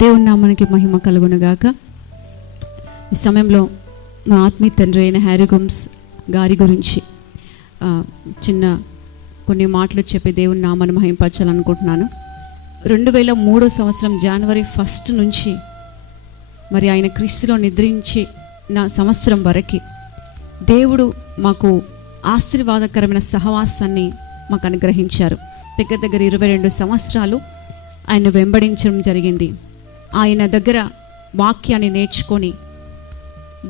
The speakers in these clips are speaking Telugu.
దేవుని నామానికి మహిమ కలుగునుగాక. ఈ సమయంలో మా ఆత్మీయ తండ్రి అయిన హ్యారీ గోమ్స్ గారి గురించి చిన్న కొన్ని మాటలు చెప్పి దేవుని నామాన్ని మహిమపరచాలనుకుంటున్నాను. 2003 సంవత్సరం జనవరి 1 నుంచి మరి ఆయన క్రీస్తులో నిద్రించి నా సంవత్సరం వరకు దేవుడు మాకు ఆశీర్వాదకరమైన సహవాసాన్ని మాకు అనుగ్రహించారు. దగ్గర 22 సంవత్సరాలు ఆయన వెంబడించడం జరిగింది. ఆయన దగ్గర వాక్యాన్ని నేర్చుకొని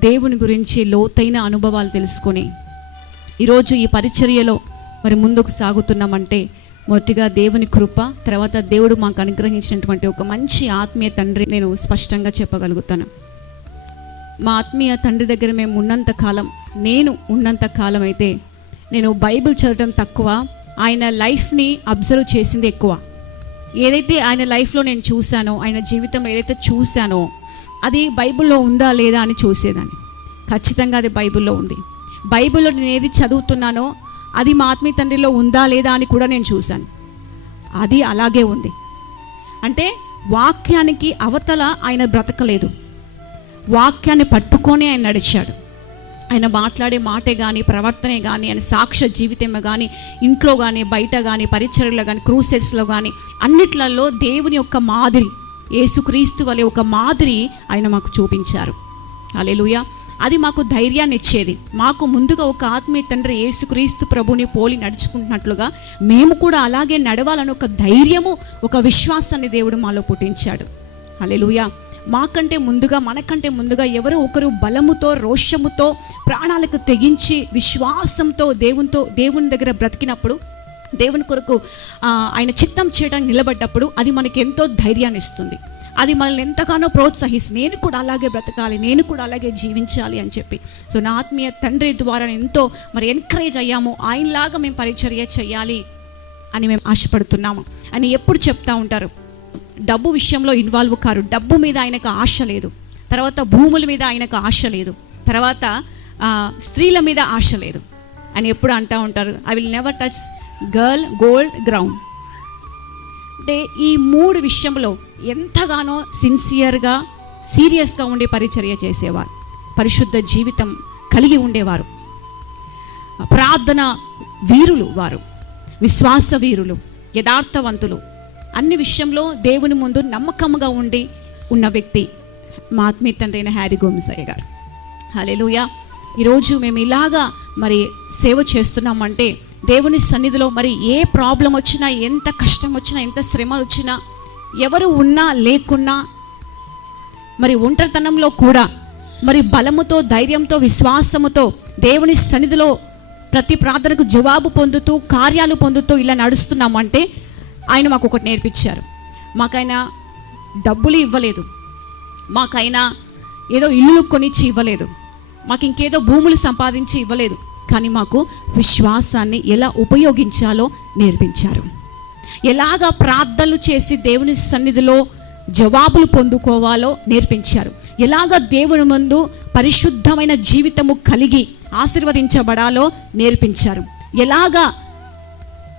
దేవుని గురించి లోతైన అనుభవాలు తెలుసుకొని ఈరోజు ఈ పరిచర్యలో మరి ముందుకు సాగుతున్నామంటే మొదటిగా దేవుని కృప, తర్వాత దేవుడు మాకు అనుగ్రహించినటువంటి ఒక మంచి ఆత్మీయ తండ్రి నేను స్పష్టంగా చెప్పగలుగుతాను. మా ఆత్మీయ తండ్రి దగ్గర మేము నేను ఉన్నంత కాలం అయితే నేను బైబిల్ చదవడం తక్కువ, ఆయన లైఫ్ని అబ్జర్వ్ చేసింది ఎక్కువ. ఏదైతే ఆయన లైఫ్లో నేను చూశానో, ఆయన జీవితంలో ఏదైతే చూశానో అది బైబిల్లో ఉందా లేదా అని చూసేదాన్ని. ఖచ్చితంగా అది బైబిల్లో ఉంది. బైబిల్లో నేను ఏది చదువుతున్నానో అది మా ఆత్మీయ తండ్రిలో ఉందా లేదా అని కూడా నేను చూశాను. అది అలాగే ఉంది. అంటే వాక్యానికి అవతల ఆయన బ్రతకలేదు, వాక్యాన్ని పట్టుకొని ఆయన నడిచాడు. ఆయన మాట్లాడే మాటే కానీ, ప్రవర్తనే కానీ, ఆయన సాక్ష్య జీవితమే కానీ, ఇంట్లో కానీ, బయట కానీ, పరిచర్యలో కానీ, క్రూసెడ్స్లో కానీ అన్నిట్లలో దేవుని యొక్క మాదిరి, యేసుక్రీస్తు వలె ఒక మాదిరి ఆయన మాకు చూపించారు. హల్లెలూయా. అది మాకు ధైర్యాన్ని ఇచ్చేది. మాకు ముందుగా ఒక ఆత్మీయ తండ్రి యేసుక్రీస్తు ప్రభుని పోలి నడుచుకుంటున్నట్లుగా మేము కూడా అలాగే నడవాలని ఒక ధైర్యము, ఒక విశ్వాసాన్ని దేవుడు మాలో పుట్టించాడు. హల్లెలూయా. మనకంటే ముందుగా ఎవరో ఒకరు బలముతో, రోషముతో, ప్రాణాలకు తెగించి విశ్వాసంతో దేవుని దగ్గర బ్రతికినప్పుడు, దేవుని కొరకు ఆయన చిత్తం చేయడానికి నిలబడ్డప్పుడు అది మనకి ఎంతో ధైర్యాన్ని ఇస్తుంది. అది మనల్ని ఎంతగానో ప్రోత్సహిస్తుంది. నేను కూడా అలాగే బ్రతకాలి, నేను కూడా అలాగే జీవించాలి అని చెప్పి. సో నా ఆత్మీయ తండ్రి ద్వారా ఎంతో మరి ఎంకరేజ్ అయ్యాము. ఆయనలాగా మేము పరిచర్య చేయాలి అని మేము ఆశపడుతున్నాము అని ఎప్పుడు చెప్తా ఉంటారు. డబ్బు విషయంలో ఇన్వాల్వ్ కారు. డబ్బు మీద ఆయనకు ఆశ లేదు, తర్వాత భూముల మీద ఆయనకు ఆశ లేదు, తర్వాత స్త్రీల మీద ఆశ లేదు అని ఎప్పుడు అంటూ ఉంటారు. I will never touch girl, gold, ground. అంటే ఈ 3 విషయంలో ఎంతగానో సిన్సియర్గా, సీరియస్గా ఉండి పరిచర్య చేసేవారు. పరిశుద్ధ జీవితం కలిగి ఉండేవారు. ప్రార్థన వీరులు వారు, విశ్వాస వీరులు, యథార్థవంతులు, అన్ని విషయంలో దేవుని ముందు నమ్మకంగా ఉన్న వ్యక్తి మా ఆత్మీయ తండ్రి అయిన హ్యారీ గోమ్స్ గారు. హల్లెలూయా. ఈరోజు మేము ఇలాగా మరి సేవ చేస్తున్నామంటే దేవుని సన్నిధిలో మరి ఏ ప్రాబ్లం వచ్చినా, ఎంత కష్టం వచ్చినా, ఎంత శ్రమ వచ్చినా, ఎవరు ఉన్నా లేకున్నా, మరి ఒంటరితనంలో కూడా మరి బలముతో, ధైర్యంతో, విశ్వాసముతో దేవుని సన్నిధిలో ప్రతి ప్రార్థనకు జవాబు పొందుతూ, కార్యాలు పొందుతూ ఇలా నడుస్తున్నామంటే ఆయన మాకు ఒకటి నేర్పించారు. మాకైనా డబ్బులు ఇవ్వలేదు, మాకైనా ఏదో ఇల్లు కొనిచ్చి ఇవ్వలేదు, మాకు ఇంకేదో భూములు సంపాదించి ఇవ్వలేదు, కానీ మాకు విశ్వాసాన్ని ఎలా ఉపయోగించాలో నేర్పించారు. ఎలాగా ప్రార్థనలు చేసి దేవుని సన్నిధిలో జవాబులు పొందుకోవాలో నేర్పించారు. ఎలాగ దేవుని ముందు పరిశుద్ధమైన జీవితము కలిగి ఆశీర్వదించబడాలో నేర్పించారు. ఎలాగా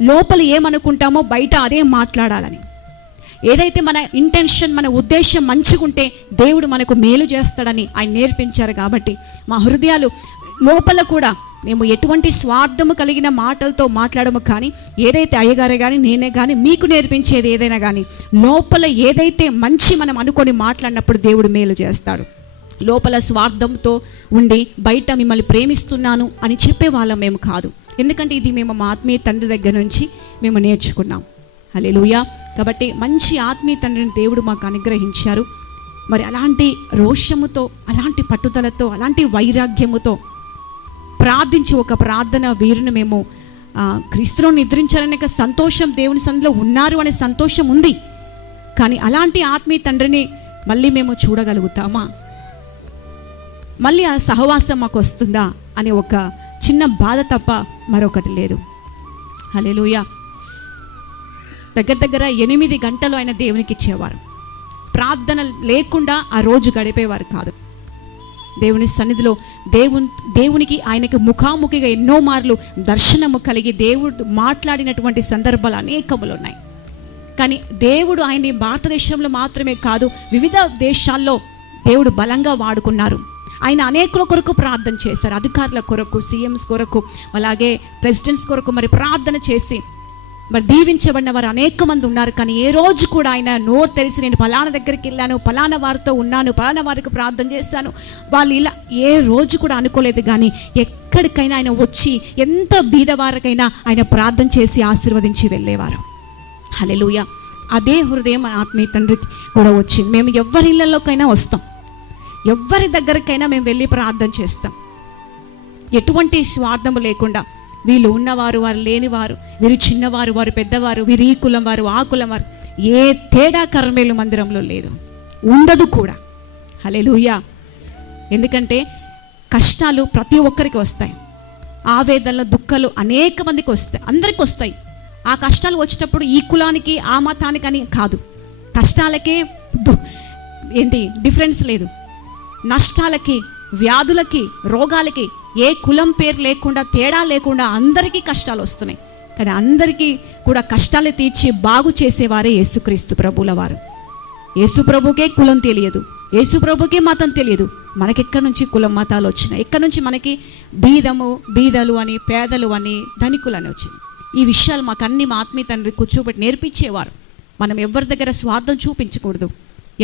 లోపల ఏమనుకుంటామో బయట అదే మాట్లాడాలని, ఏదైతే మన ఇంటెన్షన్, మన ఉద్దేశం మంచిగుంటే దేవుడు మనకు మేలు చేస్తాడని ఆయన నేర్పించారు. కాబట్టి మా హృదయాలు లోపల కూడా మేము ఎటువంటి స్వార్థము కలిగిన మాటలతో మాట్లాడము, కానీ ఏదైతే అయ్యగారే కానీ, నేనే కానీ, మీకు నేర్పించేది ఏదైనా కానీ లోపల ఏదైతే మంచి మనం అనుకొని మాట్లాడినప్పుడు దేవుడు మేలు చేస్తాడు. లోపల స్వార్థంతో ఉండి బయట మిమ్మల్ని ప్రేమిస్తున్నాను అని చెప్పే వాళ్ళం మేము కాదు. ఎందుకంటే ఇది మేము మా ఆత్మీయ తండ్రి దగ్గర నుంచి మేము నేర్చుకున్నాం. హల్లెలూయా. కాబట్టి మంచి ఆత్మీయ తండ్రిని దేవుడు మాకు అనుగ్రహించారు. మరి అలాంటి రోషముతో, అలాంటి పట్టుదలతో, అలాంటి వైరాగ్యముతో ప్రార్థించి ఒక ప్రార్థన వీరుని మేము క్రీస్తులో నిద్రించాలనే సంతోషం, దేవుని సన్నిధిలో ఉన్నారు అనే సంతోషం ఉంది. కానీ అలాంటి ఆత్మీయ తండ్రిని మళ్ళీ మేము చూడగలుగుతామా, మళ్ళీ ఆ సహవాసం మాకు వస్తుందా అనే ఒక చిన్న బాధ తప్ప మరొకటి లేదు. హల్లెలూయా. దగ్గర 8 గంటలు ఆయన దేవునికి ఇచ్చేవారు. ప్రార్థన లేకుండా ఆ రోజు గడిపేవారు కాదు. దేవుని సన్నిధిలో దేవునికి ఆయనకు ముఖాముఖిగా ఎన్నో మార్లు దర్శనము కలిగి దేవుడు మాట్లాడినటువంటి సందర్భాలు అనేకములు ఉన్నాయి. కానీ దేవుడు ఆయన్ని భారతదేశంలో మాత్రమే కాదు, వివిధ దేశాల్లో దేవుడు బలంగా వాడుకున్నారు. ఆయన అనేకుల కొరకు ప్రార్థన చేశారు, అధికారుల కొరకు, సీఎంస్ కొరకు, అలాగే ప్రెసిడెంట్స్ కొరకు మరి ప్రార్థన చేసి మరి దీవించబడిన వారు అనేక మంది ఉన్నారు. కానీ ఏ రోజు కూడా ఆయన నోరు తెలిసి నేను పలానా దగ్గరికి వెళ్ళాను, పలానా వారితో ఉన్నాను, పలానా వారికి ప్రార్థన చేశాను, వాళ్ళు ఇలా ఏ రోజు కూడా అనుకోలేదు. కానీ ఎక్కడికైనా ఆయన వచ్చి ఎంత బీదవారికైనా ఆయన ప్రార్థన చేసి ఆశీర్వదించి వెళ్ళేవారు. హల్లెలూయా. అదే హృదయం మన ఆత్మీయ తండ్రికి కూడా వచ్చింది. మేము ఎవరి ఇళ్ళలోకైనా వస్తాం, ఎవరి దగ్గరికైనా మేము వెళ్ళి ప్రార్థన చేస్తాం, ఎటువంటి స్వార్థము లేకుండా. వీళ్ళు ఉన్నవారు, వారు లేనివారు, వీరు చిన్నవారు, వారు పెద్దవారు, వీరు ఈ కులం వారు, ఆ కులం వారు, ఏ తేడా కర్మేలు మందిరంలో లేదు, ఉండదు కూడా. హల్లెలూయా. ఎందుకంటే కష్టాలు ప్రతి ఒక్కరికి వస్తాయి, ఆవేదనలు, దుఃఖాలు అనేక మందికి వస్తాయి, అందరికి వస్తాయి. ఆ కష్టాలు వచ్చేటప్పుడు ఈ కులానికి ఆ మతానికి అని కాదు, కష్టాలకే డిఫరెన్స్ లేదు. నష్టాలకి, వ్యాధులకి, రోగాలకి ఏ కులం పేరు లేకుండా, తేడా లేకుండా అందరికీ కష్టాలు వస్తున్నాయి. కానీ అందరికీ కూడా కష్టాలు తీర్చి బాగు చేసేవారే యేసుక్రీస్తు ప్రభుల వారు. యేసు ప్రభుకే కులం తెలియదు, యేసు ప్రభుకే మతం తెలియదు. మనకెక్కడి నుంచి కులం మతాలు వచ్చినాయి? ఎక్కడి నుంచి మనకి బీదలు అని, పేదలు అని, ధనికులు అని వచ్చింది? ఈ విషయాలు మాకు అన్ని మా ఆత్మీయ తండ్రి కూర్చోబెట్టి నేర్పించేవారు. మనం ఎవరి దగ్గర స్వార్థం చూపించకూడదు,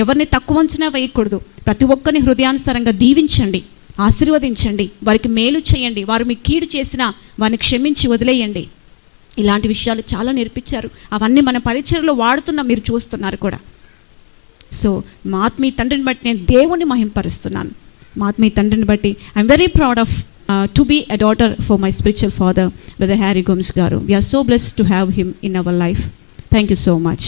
ఎవరిని తక్కువ అంచనా వేయకూడదు. ప్రతి ఒక్కరిని హృదయానుసారంగా దీవించండి, ఆశీర్వదించండి, వారికి మేలు చేయండి. వారు మీకు కీడు చేసినా వారిని క్షమించి వదిలేయండి. ఇలాంటి విషయాలు చాలా నేర్పించారు. అవన్నీ మన పరిచర్లో వాడుతున్నా, మీరు చూస్తున్నారు కూడా. సో మా ఆత్మీయ తండ్రిని బట్టి నేను దేవుని మహింపరుస్తున్నాను. మా ఆత్మీయ తండ్రిని బట్టి I'm very proud of to be a daughter for my spiritual father, Brother Harry Gomes garu. We are so blessed to have him in our life. Thank you so much.